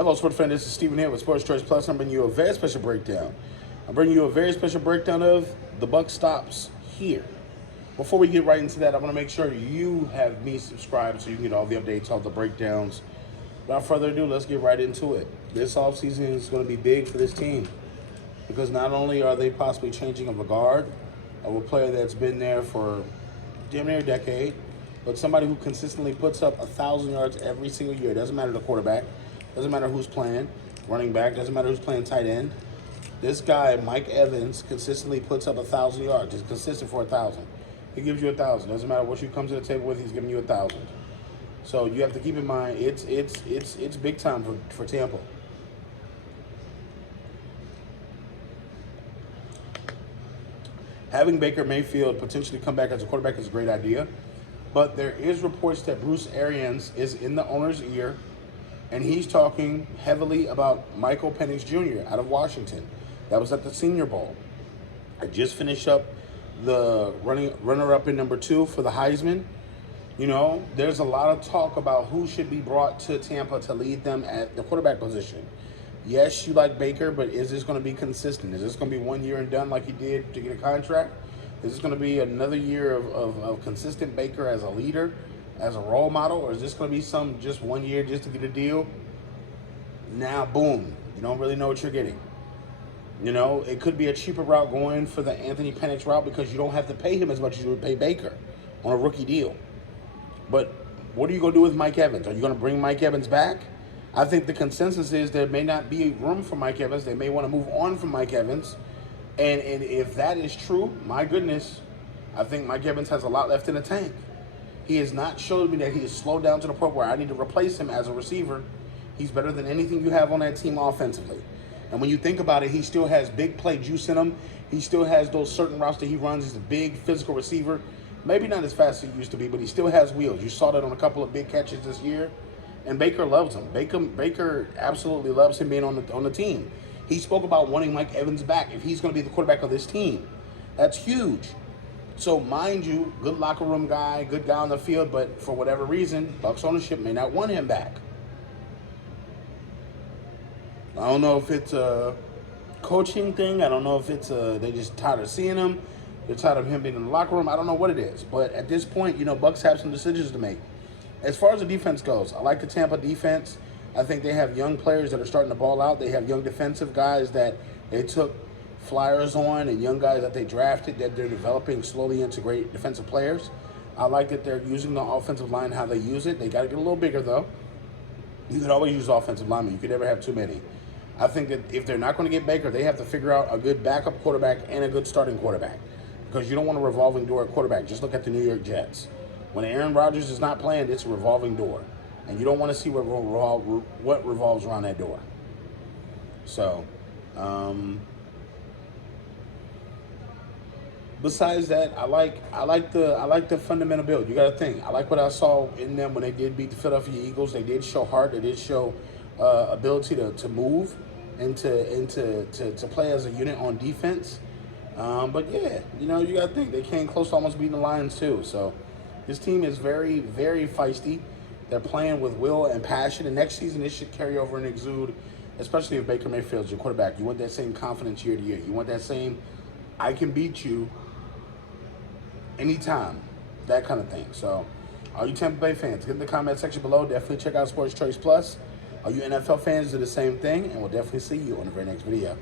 Hello, sports fan. This is Steven here with Sports Choice Plus. I'm bringing you a very special breakdown. I'm bringing you a very special breakdown of the buck stops here. Before we get right into that, I want to make sure you have me subscribed so you can get all the updates, all the breakdowns. Without further ado, let's get right into it. This offseason is going to be big for this team because not only are they possibly changing of a guard, of a player that's been there for damn near a decade, but somebody who consistently puts up 1,000 yards every single year. Doesn't matter the quarterback. Doesn't matter who's playing. Running back. Doesn't matter who's playing tight end. This guy, Mike Evans, consistently puts up 1,000 yards. He's consistent for 1,000. He gives you 1,000. Doesn't matter what you come to the table with. He's giving you 1,000. So you have to keep in mind it's big time for Tampa. Having Baker Mayfield potentially come back as a quarterback is a great idea, but there is reports that Bruce Arians is in the owner's ear, and he's talking heavily about Michael Penix Jr. out of Washington. That was at the Senior Bowl. I just finished up the runner-up in number 2 for the Heisman. You know, there's a lot of talk about who should be brought to Tampa to lead them at the quarterback position. Yes, you like Baker, but is this going to be consistent? Is this going to be 1 year and done like he did to get a contract? Is this going to be another year of consistent Baker as a leader, as a role model, or is this going to be some just 1 year just to get a deal? Now, boom, you don't really know what you're getting. You know, it could be a cheaper route going for the Anthony Penix route because you don't have to pay him as much as you would pay Baker on a rookie deal. But what are you going to do with Mike Evans? Are you going to bring Mike Evans back? I think the consensus is there may not be room for Mike Evans. They may want to move on from Mike Evans. And if that is true, my goodness, I think Mike Evans has a lot left in the tank. He has not showed me that he is slowed down to the point where I need to replace him as a receiver. He's better than anything you have on that team offensively. And when you think about it, he still has big play juice in him. He still has those certain routes that he runs. He's a big physical receiver. Maybe not as fast as he used to be, but he still has wheels. You saw that on a couple of big catches this year. And Baker loves him. Baker absolutely loves him being on the team. He spoke about wanting Mike Evans back if he's going to be the quarterback of this team. That's huge. So mind you, good locker room guy, good guy on the field, but for whatever reason, Bucs ownership may not want him back. I don't know if it's a coaching thing. I don't know if it's they just tired of seeing him. They're tired of him being in the locker room. I don't know what it is. But at this point, you know, Bucs have some decisions to make. As far as the defense goes, I like the Tampa defense. I think they have young players that are starting to ball out. They have young defensive guys that they took flyers on and young guys that they drafted that they're developing slowly into great defensive players. I like that they're using the offensive line how they use it. They got to get a little bigger, though. You can always use offensive linemen. You could never have too many. I think that if they're not going to get Baker, they have to figure out a good backup quarterback and a good starting quarterback because you don't want a revolving door at quarterback. Just look at the New York Jets. When Aaron Rodgers is not playing, it's a revolving door. And you don't want to see what revolves around that door. So, besides that, I like the fundamental build. You got to think. I like what I saw in them when they did beat the Philadelphia Eagles. They did show heart. They did show ability to move and to play as a unit on defense. But yeah, you know, you got to think they came close to almost beating the Lions too. So this team is very, very feisty. They're playing with will and passion, and next season it should carry over and exude, especially if Baker Mayfield's your quarterback. You want that same confidence year to year. You want that same, I can beat you anytime, that kind of thing. So all you Tampa Bay fans, get in the comment section below. Definitely check out Sports Choice Plus. All you NFL fans do the same thing, and we'll definitely see you on the very next video.